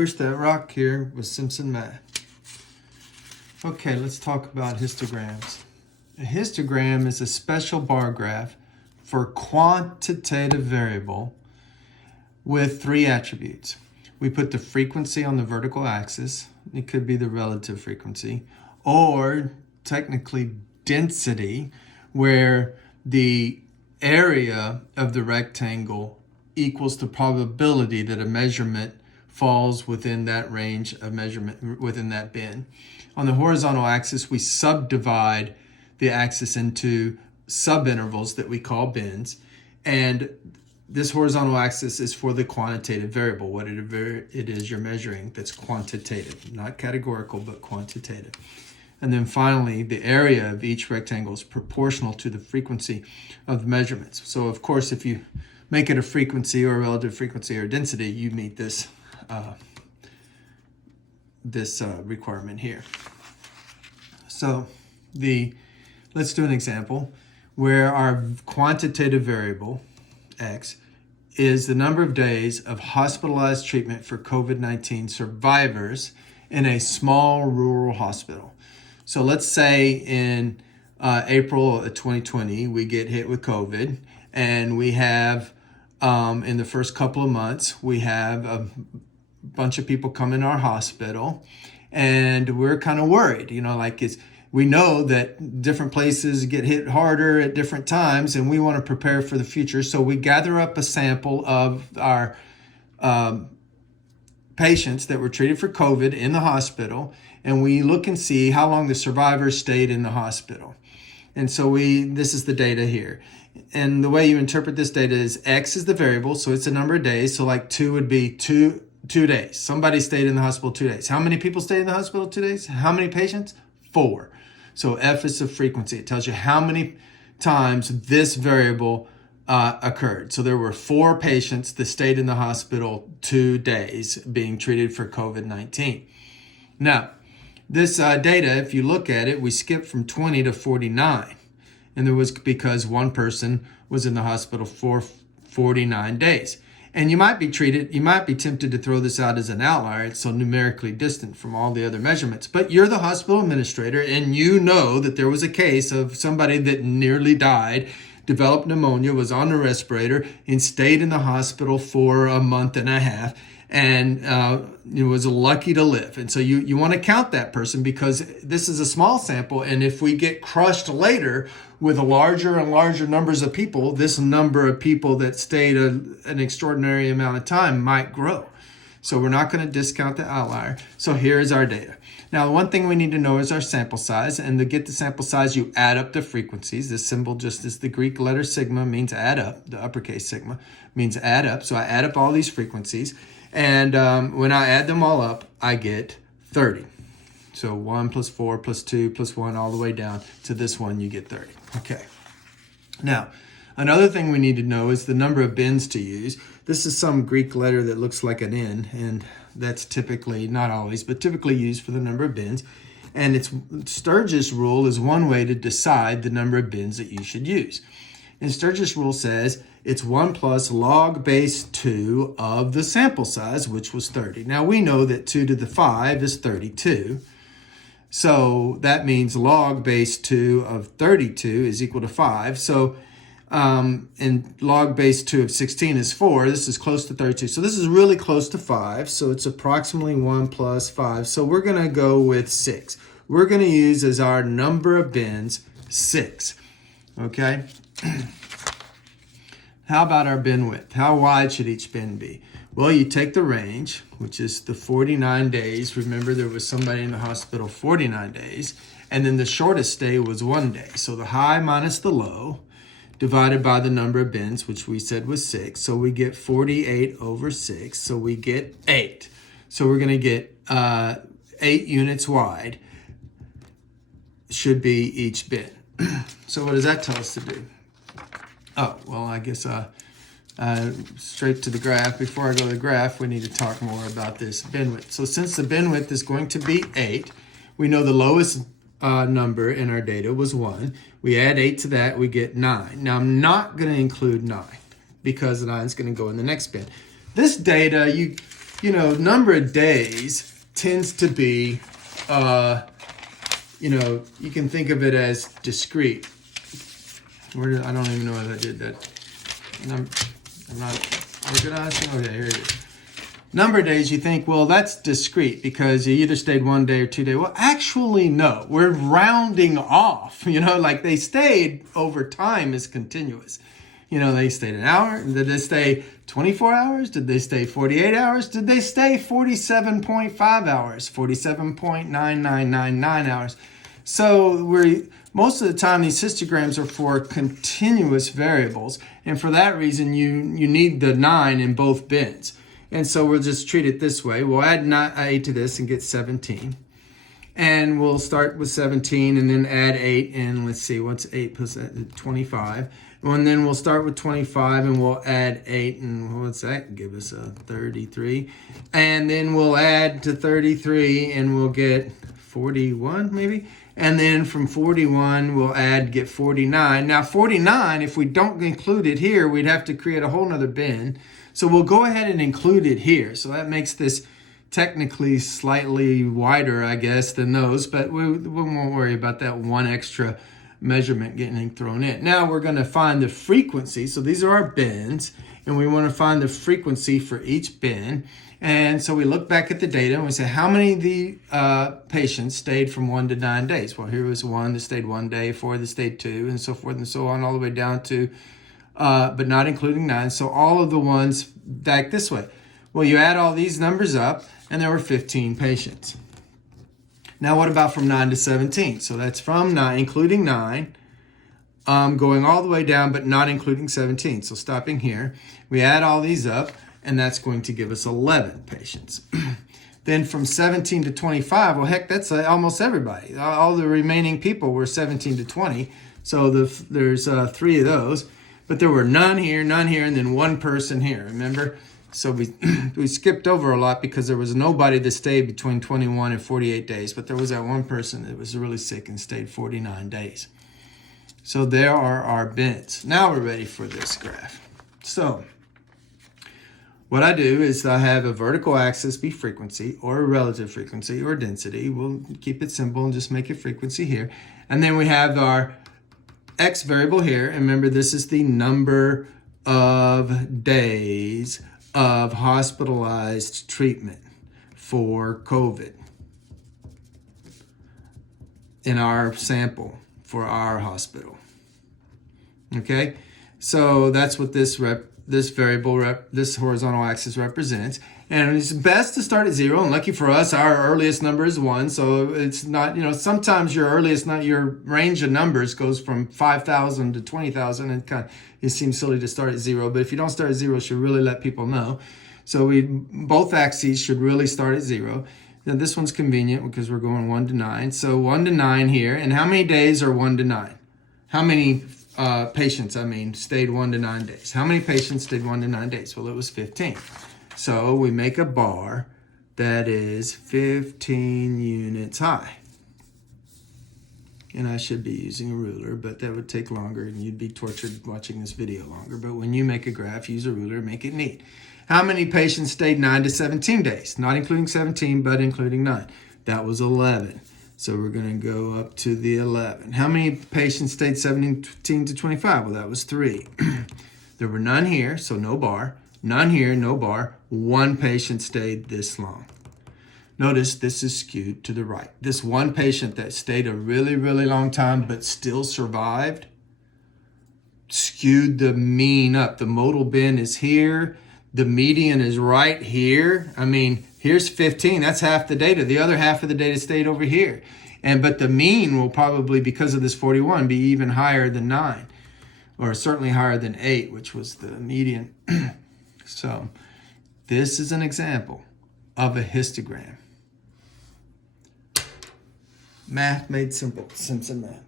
Push that rock here with Simpson Math. Okay, let's talk about histograms. A histogram is a special bar graph for quantitative variable with three attributes. We put the frequency on the vertical axis. It could be the relative frequency, or technically density, where the area of the rectangle equals the probability that a measurement falls within that range of measurement within that bin. On the horizontal axis, we subdivide the axis into subintervals that we call bins, and this horizontal axis is for the quantitative variable, what it is you're measuring that's quantitative, not categorical, but quantitative. And then finally, the area of each rectangle is proportional to the frequency of the measurements. So of course, if you make it a frequency or a relative frequency or density, you meet this requirement here. So let's do an example where our quantitative variable, X, is the number of days of hospitalized treatment for COVID-19 survivors in a small rural hospital. So let's say in April of 2020, we get hit with COVID, and we have, in the first couple of months, we have a bunch of people come in our hospital, and we're kind of worried, we know that different places get hit harder at different times, and we want to prepare for the future. So we gather up a sample of our patients that were treated for COVID in the hospital, and we look and see how long the survivors stayed in the hospital. And so this is the data here. And the way you interpret this data is X is the variable, so it's a number of days. So like 2 would be two days. Somebody stayed in the hospital 2 days. How many people stayed in the hospital 2 days? How many patients? 4. So F is the frequency. It tells you how many times this variable occurred. So there were 4 patients that stayed in the hospital 2 days being treated for COVID-19. Now, this data, if you look at it, we skipped from 20 to 49. And there was because one person was in the hospital for 49 days. And you might be tempted to throw this out as an outlier. It's so numerically distant from all the other measurements. But you're the hospital administrator, and you know that there was a case of somebody that nearly died, developed pneumonia, was on a respirator, and stayed in the hospital for a month and a half, and was lucky to live. And so you want to count that person, because this is a small sample, and if we get crushed later with a larger and larger numbers of people, this number of people that stayed an extraordinary amount of time might grow. So we're not going to discount the outlier. So here's our data. Now, one thing we need to know is our sample size. And to get the sample size, you add up the frequencies. This symbol just is the Greek letter sigma, means add up. The uppercase sigma means add up. So I add up all these frequencies. And when I add them all up, I get 30. So 1 plus 4 plus 2 plus 1 all the way down to this one, you get 30. Okay. Now, another thing we need to know is the number of bins to use. This is some Greek letter that looks like an N, and that's typically, not always, but typically used for the number of bins. And Sturgis rule is one way to decide the number of bins that you should use. And Sturgis rule says it's 1 plus log base 2 of the sample size, which was 30. Now we know that 2 to the 5 is 32. So that means log base 2 of 32 is equal to 5. So, and log base 2 of 16 is 4. This is close to 32. So this is really close to 5. So it's approximately 1 plus 5. So we're going to go with 6. We're going to use as our number of bins 6. Okay. How about our bin width? How wide should each bin be? Well, you take the range, which is the 49 days. Remember, there was somebody in the hospital 49 days. And then the shortest stay was 1 day. So the high minus the low divided by the number of bins, which we said was 6. So we get 48 over 6. So we get 8. So we're going to get 8 units wide should be each bin. So what does that tell us to do? Oh, well, I guess straight to the graph. Before I go to the graph, we need to talk more about this bin width. So since the bin width is going to be 8, we know the lowest number in our data was 1. We add 8 to that, we get 9. Now, I'm not going to include 9 because 9 is going to go in the next bin. This data, number of days tends to be, you can think of it as discrete. I don't even know if I did that. I'm not organizing. Okay, here it is. Number of days, you think, well, that's discrete because you either stayed 1 day or 2 days. Well, actually, no. We're rounding off. Like they stayed over time is continuous. They stayed an hour. Did they stay 24 hours? Did they stay 48 hours? Did they stay 47.5 hours? 47.9999 hours? So most of the time, these histograms are for continuous variables. And for that reason, you need the 9 in both bins. And so we'll just treat it this way. We'll add 8 to this and get 17. And we'll start with 17 and then add 8. And let's see, what's 8 plus 25? And then we'll start with 25 and we'll add 8. And what's that? Give us a 33. And then we'll add to 33 and we'll get 41 maybe. And then from 41, we'll get 49. Now 49, if we don't include it here, we'd have to create a whole nother bin. So we'll go ahead and include it here. So that makes this technically slightly wider, I guess, than those, but we won't worry about that one extra measurement getting thrown in. Now we're going to find the frequency. So these are our bins, and we want to find the frequency for each bin. And so we look back at the data and we say, how many of the patients stayed from 1 to 9 days? Well, here was 1 that stayed 1 day, 4 that stayed 2, and so forth and so on, all the way down to but not including 9. So all of the ones back this way. Well, you add all these numbers up, and there were 15 patients. Now, what about from 9 to 17? So that's from 9, including 9, going all the way down, but not including 17. So stopping here, we add all these up, and that's going to give us 11 patients. Then from 17 to 25, well, heck, that's almost everybody. All the remaining people were 17 to 20. So there's 3 of those. But there were none here, and then 1 person here, remember? So we skipped over a lot because there was nobody that stayed between 21 and 48 days. But there was that 1 person that was really sick and stayed 49 days. So there are our bins. Now we're ready for this graph. So what I do is I have a vertical axis be frequency or a relative frequency or density. We'll keep it simple and just make it frequency here. And then we have our X variable here, and remember this is the number of days of hospitalized treatment for COVID in our sample for our hospital. Okay, so that's what this horizontal axis represents. And it's best to start at 0. And lucky for us, our earliest number is 1. So it's not, sometimes your range of numbers goes from 5,000 to 20,000. And it seems silly to start at 0. But if you don't start at 0, it should really let people know. So both axes should really start at 0. Now this one's convenient because we're going 1 to 9. So 1 to 9 here. And how many days are 1 to 9? How many patients, stayed 1 to 9 days? How many patients stayed 1 to 9 days? Well, it was 15. So we make a bar that is 15 units high. And I should be using a ruler, but that would take longer and you'd be tortured watching this video longer. But when you make a graph, use a ruler, make it neat. How many patients stayed 9 to 17 days? Not including 17, but including 9. That was 11. So we're going to go up to the 11. How many patients stayed 17 to 25? Well, that was 3. There were none here, so no bar. None here, no bar. 1 patient stayed this long. Notice this is skewed to the right. This 1 patient that stayed a really, really long time but still survived skewed the mean up. The modal bin is here. The median is right here. Here's 15. That's half the data. The other half of the data stayed over here. But the mean will probably, because of this 41, be even higher than 9. Or certainly higher than 8, which was the median. So this is an example of a histogram. Math made simple. Simpson Math.